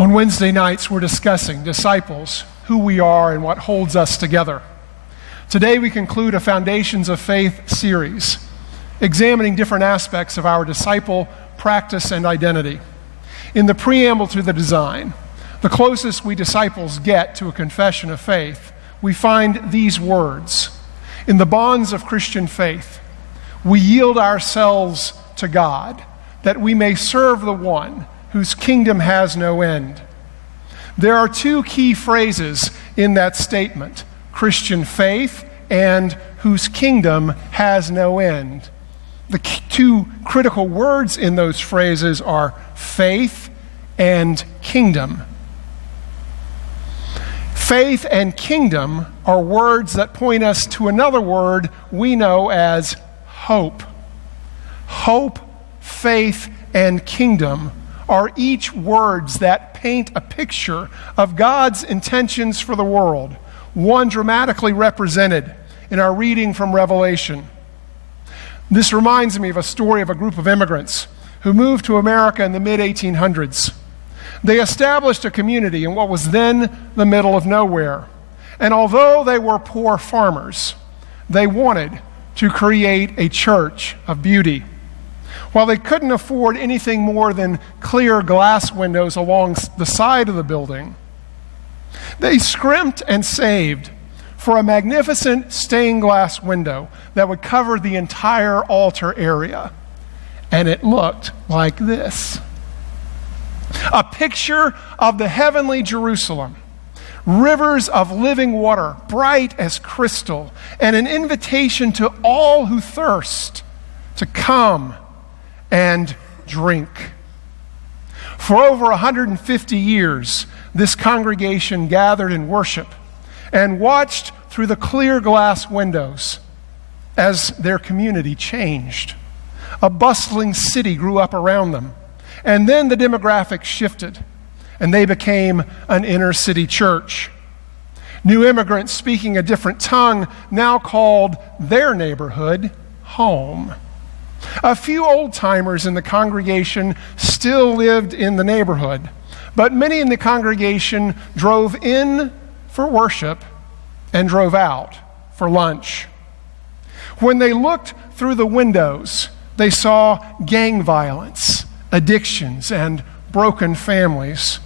On Wednesday nights, we're discussing disciples, who we are, and what holds us together. Today, we conclude a Foundations of Faith series, examining different aspects of our disciple practice and identity. In the preamble to the design, the closest we disciples get to a confession of faith, we find these words: in the bonds of Christian faith, we yield ourselves to God, that we may serve the one whose kingdom has no end. There are two key phrases in that statement: Christian faith and whose kingdom has no end. The two critical words in those phrases are faith and kingdom. Faith and kingdom are words that point us to another word we know as hope. Hope, faith, and kingdom are each words that paint a picture of God's intentions for the world, one dramatically represented in our reading from Revelation. This reminds me of a story of a group of immigrants who moved to America in the mid-1800s. They established a community in what was then the middle of nowhere. And although they were poor farmers, they wanted to create a church of beauty. While they couldn't afford anything more than clear glass windows along the side of the building, they scrimped and saved for a magnificent stained glass window that would cover the entire altar area. And it looked like this: a picture of the heavenly Jerusalem, rivers of living water, bright as crystal, and an invitation to all who thirst to come and drink. For over 150 years, this congregation gathered in worship and watched through the clear glass windows as their community changed. A bustling city grew up around them, and then the demographics shifted, and they became an inner city church. New immigrants speaking a different tongue now called their neighborhood home. A few old-timers in the congregation still lived in the neighborhood, but many in the congregation drove in for worship and drove out for lunch. When they looked through the windows, they saw gang violence, addictions, and broken families.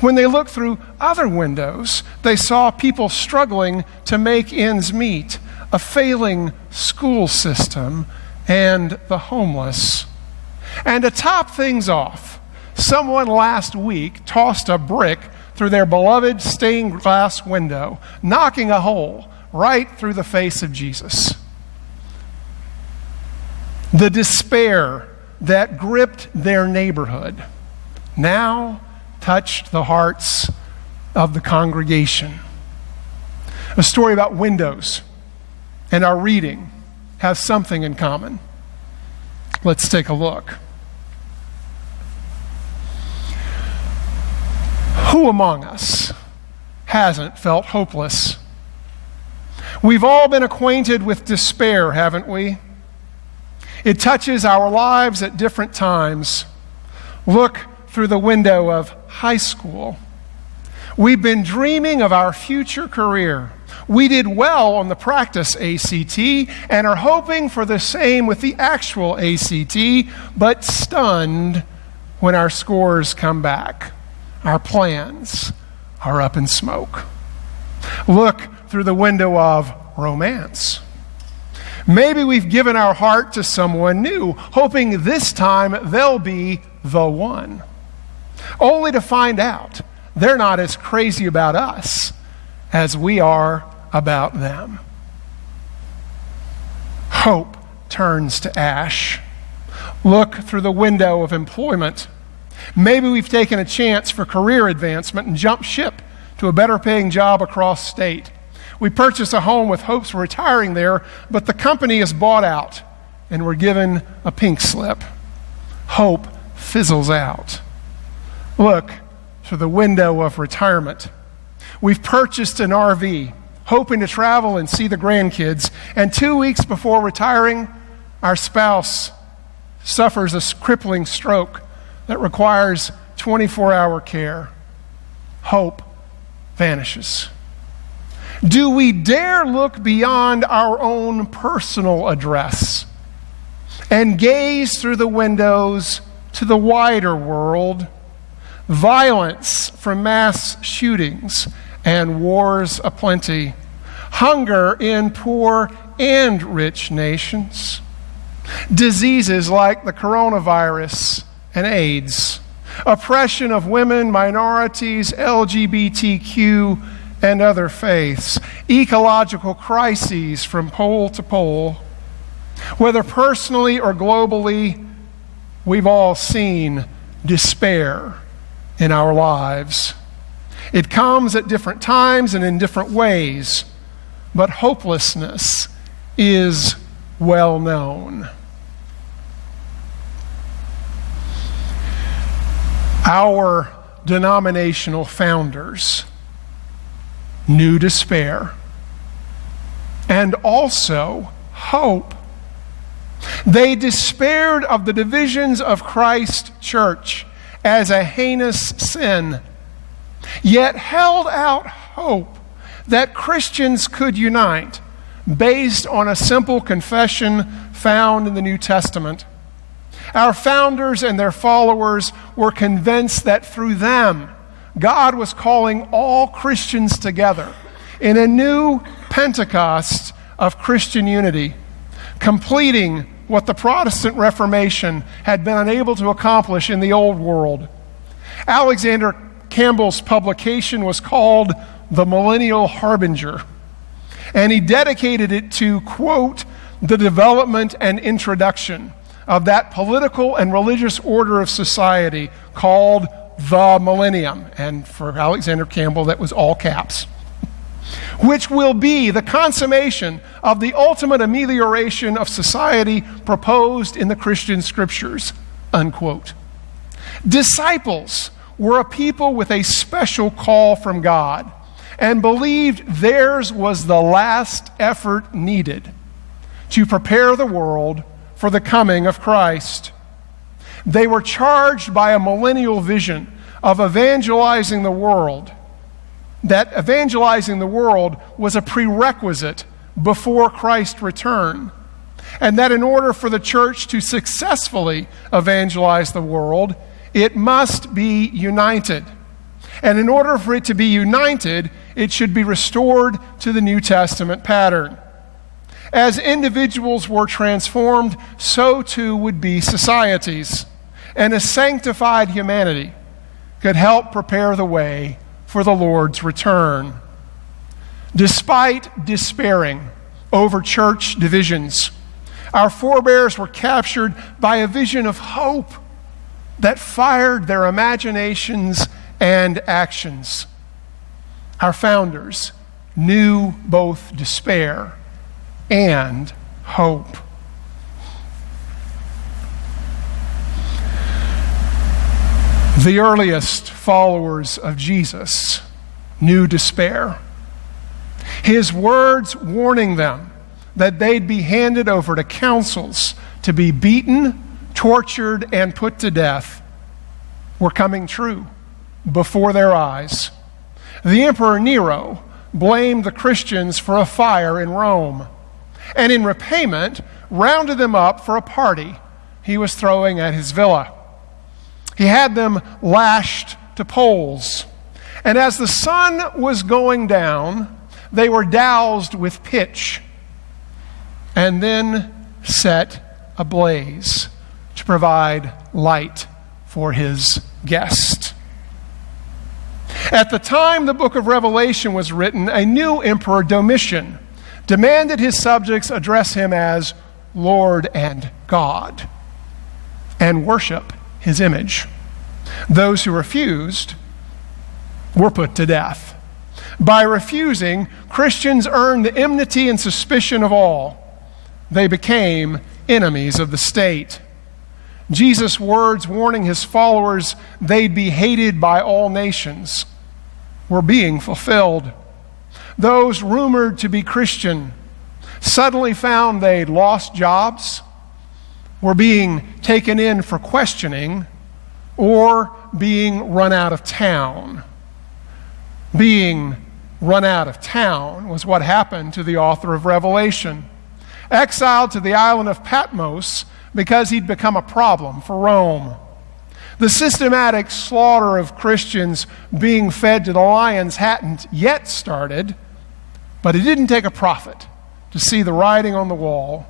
When they looked through other windows, they saw people struggling to make ends meet, a failing school system, and the homeless. And to top things off, someone last week tossed a brick through their beloved stained glass window, knocking a hole right through the face of Jesus. The despair that gripped their neighborhood now touched the hearts of the congregation. A story about windows and our reading have something in common. Let's take a look. Who among us hasn't felt hopeless? We've all been acquainted with despair, haven't we? It touches our lives at different times. Look through the window of high school. We've been dreaming of our future career. We did well on the practice ACT and are hoping for the same with the actual ACT, but stunned when our scores come back. Our plans are up in smoke. Look through the window of romance. Maybe we've given our heart to someone new, hoping this time they'll be the one, only to find out they're not as crazy about us as we are about them. Hope turns to ash. Look through the window of employment. Maybe we've taken a chance for career advancement and jumped ship to a better paying job across state. We purchase a home with hopes of retiring there, but the company is bought out and we're given a pink slip. Hope fizzles out. Look through the window of retirement. We've purchased an RV, hoping to travel and see the grandkids, and 2 weeks before retiring, our spouse suffers a crippling stroke that requires 24-hour care. hope vanishes? Do we dare look beyond our own personal address and gaze through the windows to the wider world? Violence from mass shootings and wars aplenty, hunger in poor and rich nations, diseases like the coronavirus and AIDS, oppression of women, minorities, LGBTQ, and other faiths, ecological crises from pole to pole. Whether personally or globally, we've all seen despair in our lives. It comes at different times and in different ways, but hopelessness is well known. Our denominational founders knew despair and also hope. They despaired of the divisions of Christ's church as a heinous sin, yet held out hope that Christians could unite based on a simple confession found in the New Testament. Our founders and their followers were convinced that through them, God was calling all Christians together in a new Pentecost of Christian unity, completing what the Protestant Reformation had been unable to accomplish in the Old World. Alexander Campbell's publication was called The Millennial Harbinger, and he dedicated it to, quote, the development and introduction of that political and religious order of society called the millennium. And for Alexander Campbell, that was all caps. Which will be the consummation of the ultimate amelioration of society proposed in the Christian scriptures, unquote. Disciples were a people with a special call from God and believed theirs was the last effort needed to prepare the world for the coming of Christ. They were charged by a millennial vision of evangelizing the world, that evangelizing the world was a prerequisite before Christ's return, and that in order for the church to successfully evangelize the world, it must be united. And in order for it to be united, it should be restored to the New Testament pattern. As individuals were transformed, so too would be societies, and a sanctified humanity could help prepare the way for the Lord's return. Despite despairing over church divisions, our forebears were captured by a vision of hope that fired their imaginations and actions. Our founders knew both despair and hope. The earliest followers of Jesus knew despair. His words warning them that they'd be handed over to councils to be beaten, tortured, and put to death were coming true before their eyes. The Emperor Nero blamed the Christians for a fire in Rome, and in repayment rounded them up for a party he was throwing at his villa. He had them lashed to poles, and as the sun was going down, they were doused with pitch and then set ablaze to provide light for his guest. At the time the book of Revelation was written, a new emperor, Domitian, demanded his subjects address him as Lord and God and worship his image. Those who refused were put to death. By refusing, Christians earned the enmity and suspicion of all. They became enemies of the state. Jesus' words warning his followers they'd be hated by all nations were being fulfilled. Those rumored to be Christian suddenly found they'd lost jobs, were being taken in for questioning, or being run out of town. being run out of town was what happened to the author of Revelation. Exiled to the island of Patmos because he'd become a problem for Rome. The systematic slaughter of Christians being fed to the lions hadn't yet started, but it didn't take a prophet to see the writing on the wall.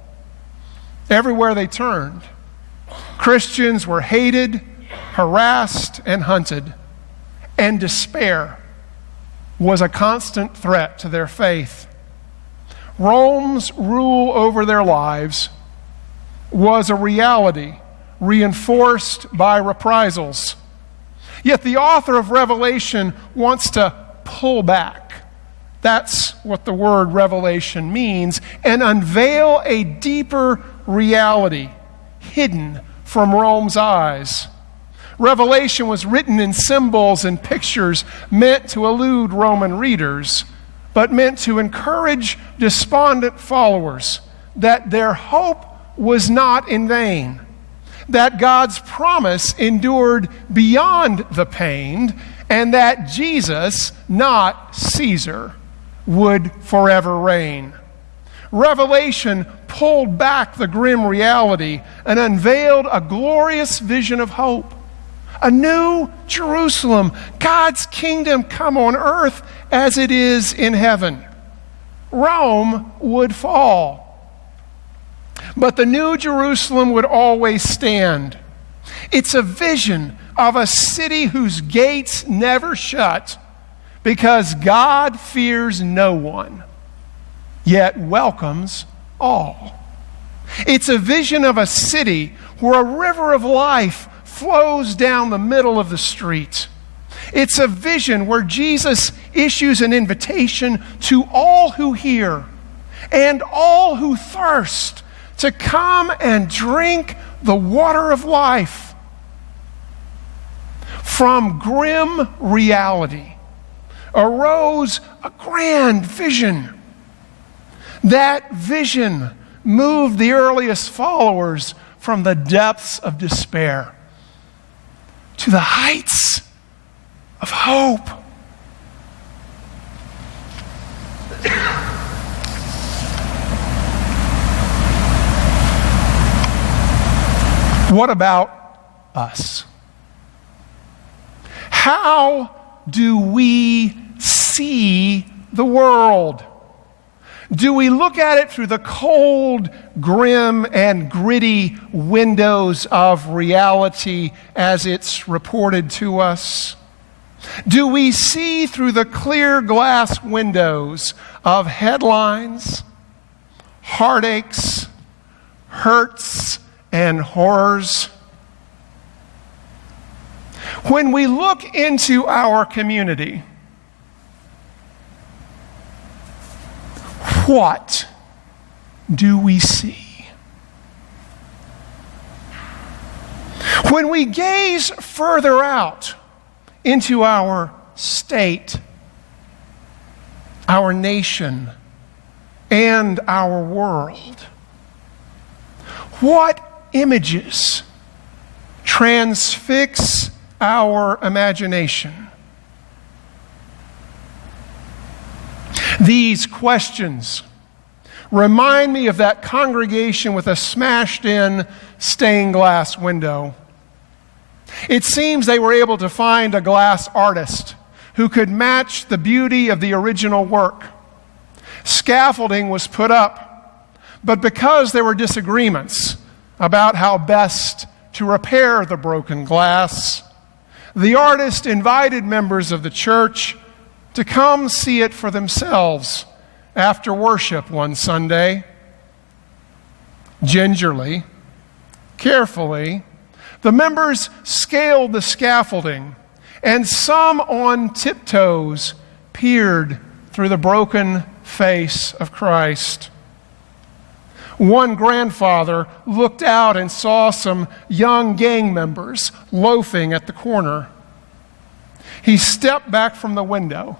Everywhere they turned, Christians were hated, harassed, and hunted, and despair was a constant threat to their faith. Rome's rule over their lives was a reality reinforced by reprisals. Yet the author of Revelation wants to pull back. That's what the word revelation means, and unveil a deeper reality hidden from Rome's eyes. Revelation was written in symbols and pictures meant to elude Roman readers, but meant to encourage despondent followers that their hope was not in vain, that God's promise endured beyond the pain, and that Jesus, not Caesar, would forever reign. Revelation pulled back the grim reality and unveiled a glorious vision of hope. A new Jerusalem, God's kingdom come on earth as it is in heaven. Rome would fall, but the new Jerusalem would always stand. It's a vision of a city whose gates never shut because God fears no one, yet welcomes all. It's a vision of a city where a river of life flows down the middle of the street. It's a vision where Jesus issues an invitation to all who hear and all who thirst to come and drink the water of life. From grim reality arose a grand vision. That vision moved the earliest followers from the depths of despair to the heights of hope. What about us? How do we see the world? Do we look at it through the cold, grim, and gritty windows of reality as it's reported to us? Do we see through the clear glass windows of headlines, heartaches, hurts, and horrors? When we look into our community, what do we see? When we gaze further out into our state, our nation, and our world, what images transfix our imagination? These questions remind me of that congregation with a smashed-in stained glass window. It seems they were able to find a glass artist who could match the beauty of the original work. Scaffolding was put up, but because there were disagreements about how best to repair the broken glass, the artist invited members of the church to come see it for themselves after worship one Sunday. Gingerly, carefully, the members scaled the scaffolding, and some on tiptoes peered through the broken face of Christ. One grandfather looked out and saw some young gang members loafing at the corner. He stepped back from the window,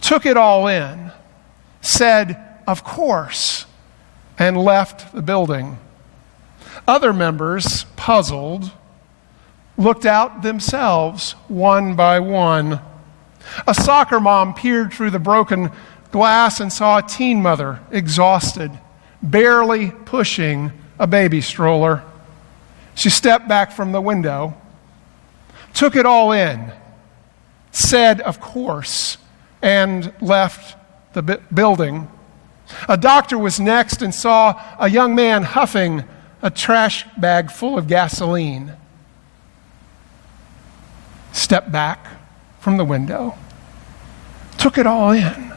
took it all in, said, "Of course," and left the building. Other members, puzzled, looked out themselves one by one. A soccer mom peered through the broken glass and saw a teen mother, exhausted, barely pushing a baby stroller. She stepped back from the window, took it all in, said, "Of course," and left the building. A doctor was next and saw a young man huffing a trash bag full of gasoline. Stepped back from the window, took it all in,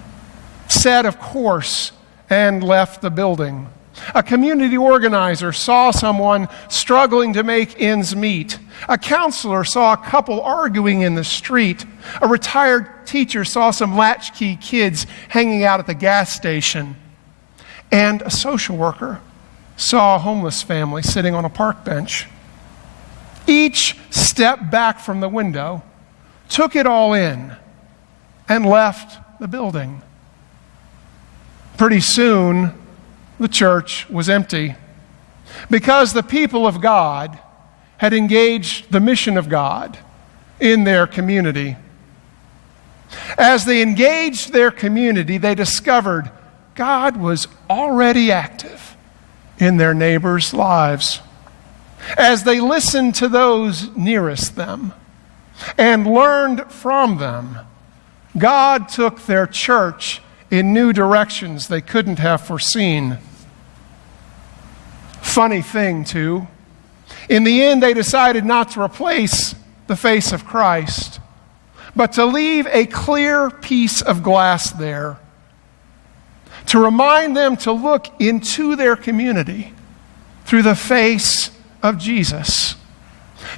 said, "Of course," and left the building. A community organizer saw someone struggling to make ends meet. A counselor saw a couple arguing in the street. A retired teacher saw some latchkey kids hanging out at the gas station. And a social worker saw a homeless family sitting on a park bench. Each stepped back from the window, took it all in, and left the building. Pretty soon, the church was empty because the people of God had engaged the mission of God in their community. As they engaged their community, they discovered God was already active in their neighbors' lives. As they listened to those nearest them and learned from them, God took their church in new directions they couldn't have foreseen. Funny thing, too. In the end, they decided not to replace the face of Christ, but to leave a clear piece of glass there to remind them to look into their community through the face of Jesus,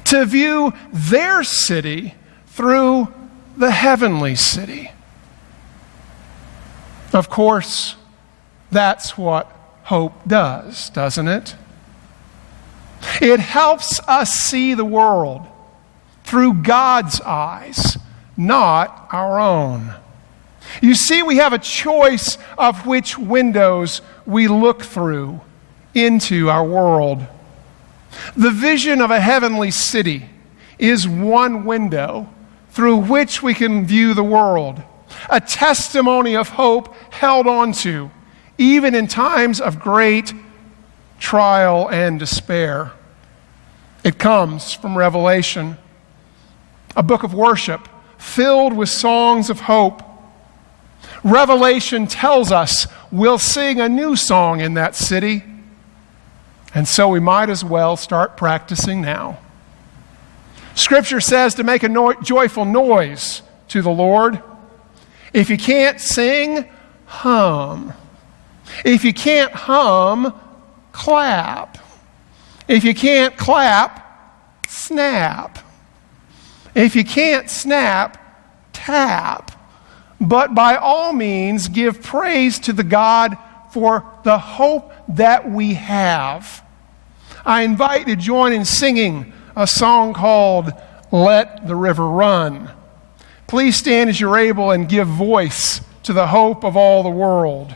to view their city through the heavenly city. Of course, that's what hope does, doesn't it? It helps us see the world through God's eyes, not our own. You see, we have a choice of which windows we look through into our world. The vision of a heavenly city is one window through which we can view the world, a testimony of hope held onto, even in times of great trial and despair. It comes from Revelation, a book of worship filled with songs of hope. Revelation tells us we'll sing a new song in that city, and so we might as well start practicing now. Scripture says to make a joyful noise to the Lord. If you can't sing, hum. If you can't hum, clap. If you can't clap, snap. If you can't snap, tap. But by all means, give praise to the God for the hope that we have. I invite you to join in singing a song called "Let the River Run." Please stand as you're able and give voice to the hope of all the world.